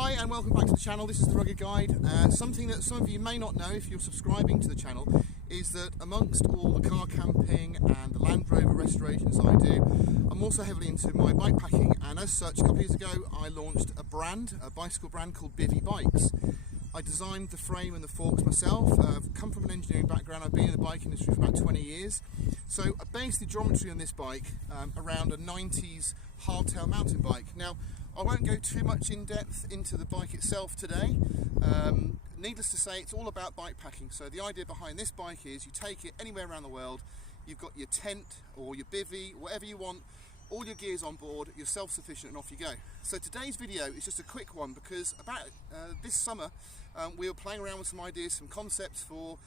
Hi and welcome back to the channel. This is the Rugged Guide. Something that some of you may not know if you're subscribing to the channel is that amongst all the car camping and the Land Rover restorations I do, I'm also heavily into my bike packing, and as such a couple of years ago I launched a bicycle brand called Bivvy bikes. I designed the frame and the forks myself. I've come from an engineering background. I've been in the bike industry for about 20 years. So I based the geometry on this bike around a 90s hardtail mountain bike. Now, I won't go too much in depth into the bike itself today. Needless to say, it's all about bike packing. So the idea behind this bike is you take it anywhere around the world, you've got your tent or your bivvy, whatever you want, all your gear's on board, you're self-sufficient, and off you go. So today's video is just a quick one because about this summer we were playing around with some ideas, some concepts for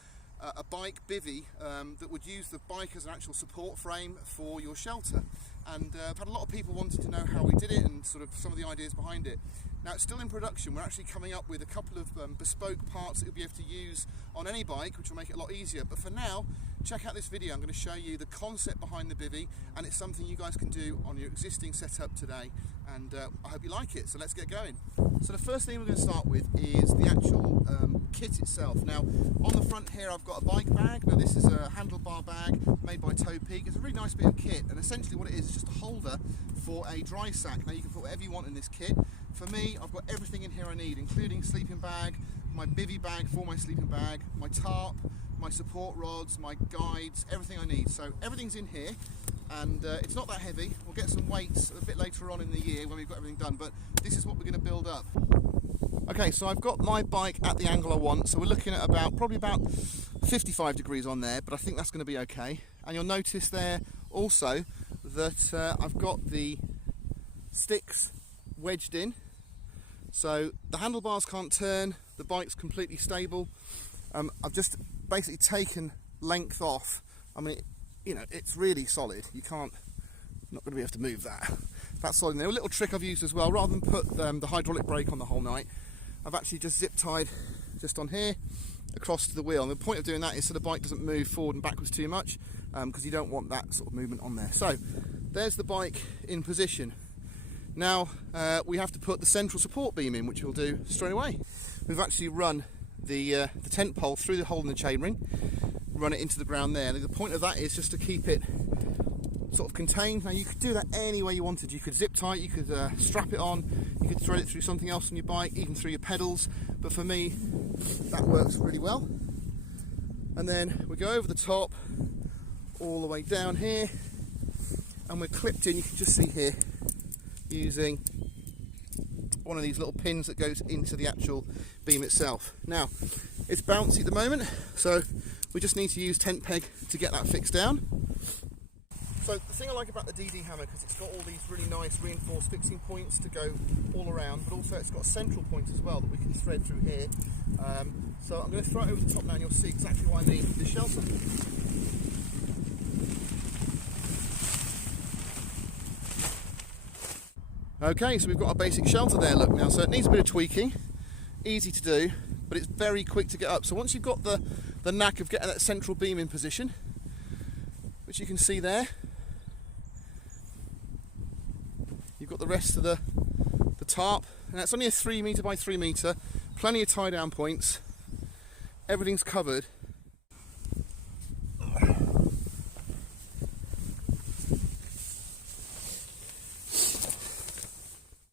a bike bivvy that would use the bike as an actual support frame for your shelter. And I've had a lot of people wanting to know how we did it and sort of some of the ideas behind it. Now it's still in production. We're actually coming up with a couple of bespoke parts that you'll be able to use on any bike, which will make it a lot easier. But for now, check out this video. I'm going to show you the concept behind the bivvy, and it's something you guys can do on your existing setup today, and I hope you like it. So let's get going. So the first thing we're going to start with is the actual kit itself. Now on the front here I've got a bike bag. Now this is a handlebar bag made by Toe Peak. It's a really nice bit of kit, and essentially what it is just a holder for a dry sack. Now you can put whatever you want in this kit. For me, I've got everything in here I need, including sleeping bag, my bivvy bag for my sleeping bag, my tarp, my support rods, my guides, everything I need. So everything's in here, and it's not that heavy. We'll get some weights a bit later on in the year when we've got everything done, but this is what we're going to build up. Okay, so I've got my bike at the angle I want, so we're looking at probably about 55 degrees on there, but I think that's going to be okay. And you'll notice there also that I've got the sticks wedged in, so the handlebars can't turn, the bike's completely stable. I've just basically taken length off. I mean, it's really solid. Not going to be able to move that. That's solid. Now, a little trick I've used as well, rather than put the hydraulic brake on the whole night, I've actually just zip tied just on here across to the wheel. And the point of doing that is so the bike doesn't move forward and backwards too much, because you don't want that sort of movement on there. So there's the bike in position. Now we have to put the central support beam in, which we'll do straight away. We've actually run the tent pole through the hole in the chainring, run it into the ground there. And the point of that is just to keep it sort of contained. Now you could do that any way you wanted. You could zip tie it, you could strap it on, you could thread it through something else on your bike, even through your pedals. But for me, that works really well. And then we go over the top, all the way down here, and we're clipped in, you can just see here, using one of these little pins that goes into the actual beam itself. Now it's bouncy at the moment, so we just need to use tent peg to get that fixed down. So the thing I like about the DD hammer, because it's got all these really nice reinforced fixing points to go all around, but also it's got a central point as well that we can thread through here. So I'm going to throw it over the top now, and you'll see exactly what I mean with the shelter. Okay, so we've got a basic shelter there, look now, so it needs a bit of tweaking, easy to do, but it's very quick to get up. So once you've got the knack of getting that central beam in position, which you can see there, you've got the rest of the tarp, and it's only a 3 metre by 3 metre, plenty of tie down points, everything's covered.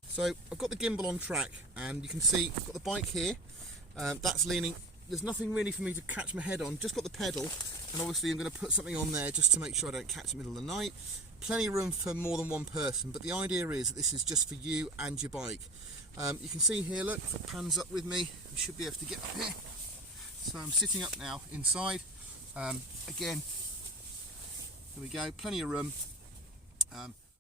So I've got the gimbal on track, and you can see I've got the bike here, that's leaning. There's nothing really for me to catch my head on, just got the pedal, and obviously I'm going to put something on there just to make sure I don't catch it in the middle of the night. Plenty of room for more than one person, but the idea is that this is just for you and your bike. You can see here, look, if it pans up with me, I should be able to get up here. So I'm sitting up now inside. Again, there we go, plenty of room.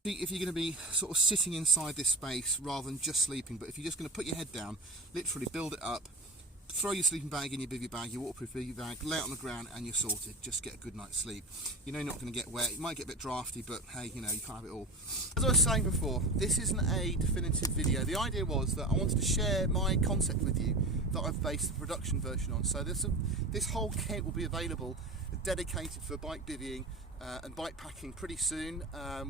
If you're going to be sort of sitting inside this space rather than just sleeping, but if you're just going to put your head down, literally build it up, throw your sleeping bag in your bivvy bag, your waterproof bivvy bag, lay it on the ground, and you're sorted. Just get a good night's sleep. You know you're not going to get wet. It might get a bit drafty, but hey, you can't have it all. As I was saying before, this isn't a definitive video. The idea was that I wanted to share my concept with you that I've based the production version on. So this whole kit will be available dedicated for bike bivvying and bike packing pretty soon,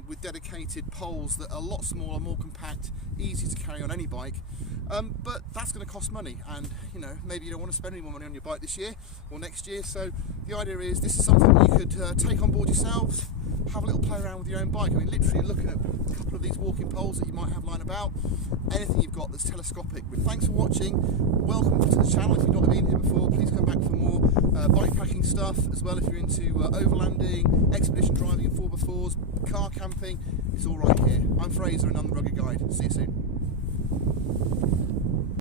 with dedicated poles that are a lot smaller, more compact, easy to carry on any bike. But that's going to cost money, and you know, maybe you don't want to spend any more money on your bike this year or next year. So the idea is this is something you could take on board yourselves, have a little play around with your own bike. I mean, literally looking at a couple of these walking poles that you might have lying about, anything you've got that's telescopic. But thanks for watching. Welcome to the channel. If you've not been here before, please come back for more bike packing stuff as well. If you're into overlanding, expedition driving and 4x4s, car camping, it's all right here. I'm Fraser and I'm the Rugged Guide. See you soon.